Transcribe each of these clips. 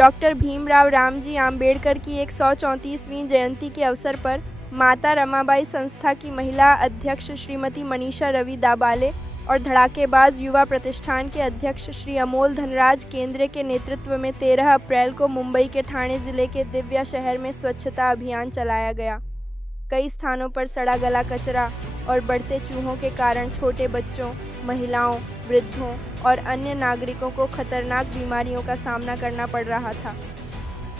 Doctor Bhimrao Ramji Ambedkar की 134वीं जयंती के अवसर पर माता रमाबाई संस्था की महिला अध्यक्ष श्रीमती मनीषा रवि दाबाले और धड़ाकेबाज युवा प्रतिष्ठान के अध्यक्ष श्री अमोल धनराज केंद्रे के नेतृत्व में 13 अप्रैल को मुंबई के ठाणे जिले के दिव्या शहर में स्वच्छता अभियान चलाया गया। कई स्थानों पर सड़ा गला कचरा और बढ़ते चूहों के कारण छोटे बच्चों, महिलाओं, वृद्धों और अन्य नागरिकों को खतरनाक बीमारियों का सामना करना पड़ रहा था।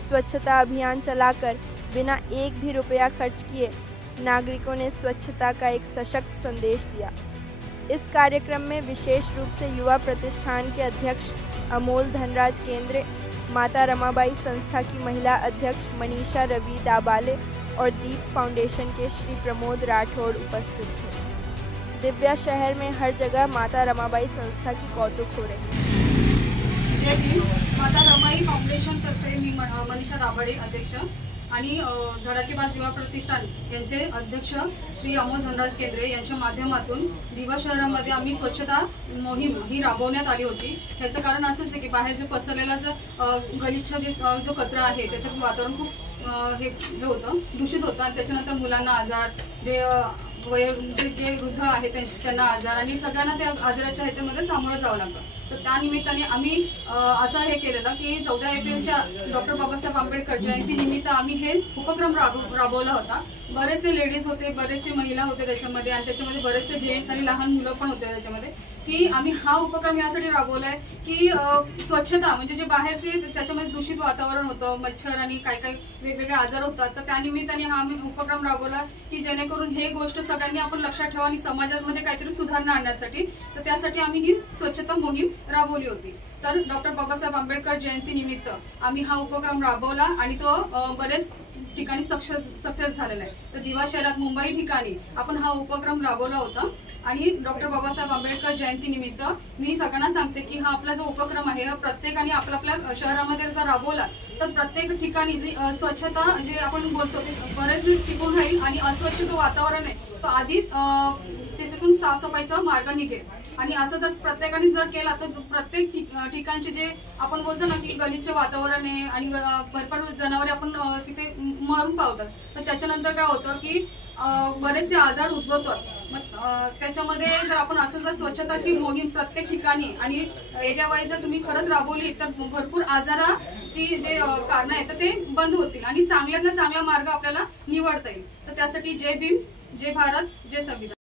स्वच्छता अभियान चलाकर बिना एक भी रुपया खर्च किए नागरिकों ने स्वच्छता का एक सशक्त संदेश दिया। इस कार्यक्रम में विशेष रूप से युवा प्रतिष्ठान के अध्यक्ष अमोल धनराज केंद्रे, माता रमाबाई संस्था की महिला अध्यक्ष मनीषा रवि दाबाले और दीप फाउंडेशन के श्री प्रमोद राठौड़ उपस्थित थे। दिव्या शहर में हर जगह माता रमाबाई संस्था की कौतुक हो रही है। जय भीम। माता रमाई फाउंडेशन तर्फे मी मनीषा दाभाडे अध्यक्ष आणि धडाकेबाज युवा प्रतिष्ठान यांचे अध्यक्ष श्री अमोल धनराज केंद्रे यांच्या माध्यमातून दिवस शहरामध्ये आम्ही स्वच्छता मोहीम ही राबवण्यात आली होती। याचं कारण असंच आहे की बाहेर जो पसरलेला गलिच्छ जो कचरा आहे त्याच्यातून वातावरण खूप हे होतं, दूषित होतं आणि त्याच्यानंतर मुलांना आजार, जे वृद्ध आहेत त्यांना आजार आणि सगळ्यांना त्या आजाराच्या ह्याच्यामध्ये सामोरं जावं लागतं। तर त्यानिमित्ताने आम्ही असं हे केलेलं की 14 एप्रिलच्या डॉक्टर बाबासाहेब आंबेडकर जयंती निमित्त आम्ही हे उपक्रम राबवला होता। बरेचसे लेडीज होते, बरेचसे महिला होते त्याच्यामध्ये आणि त्याच्यामध्ये बरेचसे जेंट्स आणि लहान मुलं पण होते त्याच्यामध्ये, की आम्ही हा उपक्रम यासाठी राबवलाय की स्वच्छता म्हणजे जे बाहेरचे त्याच्यामध्ये दूषित वातावरण होतं, मच्छर आणि काही वेगवेगळे आजार होतात, तर त्यानिमित्ताने हा आम्ही उपक्रम राबवला की जेणेकरून हे गोष्ट सगळ्यांनी आपण लक्षात ठेवा आणि समाजामध्ये काहीतरी सुधारणा आणण्यासाठी, तर त्यासाठी आम्ही ही स्वच्छता मोहीम राबवली होती। तर डॉक्टर बाबासाहेब आंबेडकर जयंती निमित्त आम्ही हा उपक्रम राबवला आणि तो बरेच ठिकाणी सक्सेस झालेला आहे। तर दिवा शहरात मुंबई ठिकाणी आपण हा उपक्रम राबवला होता आणि डॉक्टर बाबासाहेब आंबेडकर जयंती निमित्त मी सगळ्यांना सांगते की हा आपला जो उपक्रम आहे हा प्रत्येकाने आपल्या शहरामध्ये जर राबवला तर प्रत्येक ठिकाणी जी स्वच्छता जे आपण बोलतो ते बरेच टिकून राहील आणि अस्वच्छ जो वातावरण आहे तो आधीच त्याच्यातून साफसफाईचा मार्ग निघेल। आणि असं जर प्रत्येकाने जर केला तर प्रत्येक ठिकाणचे जे आपण बोलतो ना की गलिच्छ वातावरण आहे आणि भरपूर जनावरे आपण तिथे मरून पावतात, तर त्याच्यानंतर काय होतं की बरेचसे आजार उद्भवतात। मग त्याच्यामध्ये जर आपण असं जर स्वच्छताची मोहीम प्रत्येक ठिकाणी आणि एरिया वाईज जर तुम्ही खरंच राबवली तर भरपूर आजाराची जे कारण आहेत तर ते बंद होतील आणि चांगल्यातला चांगला मार्ग आपल्याला निवडता येईल। तर त्यासाठी जय भीम, जय भारत, जय संविधान।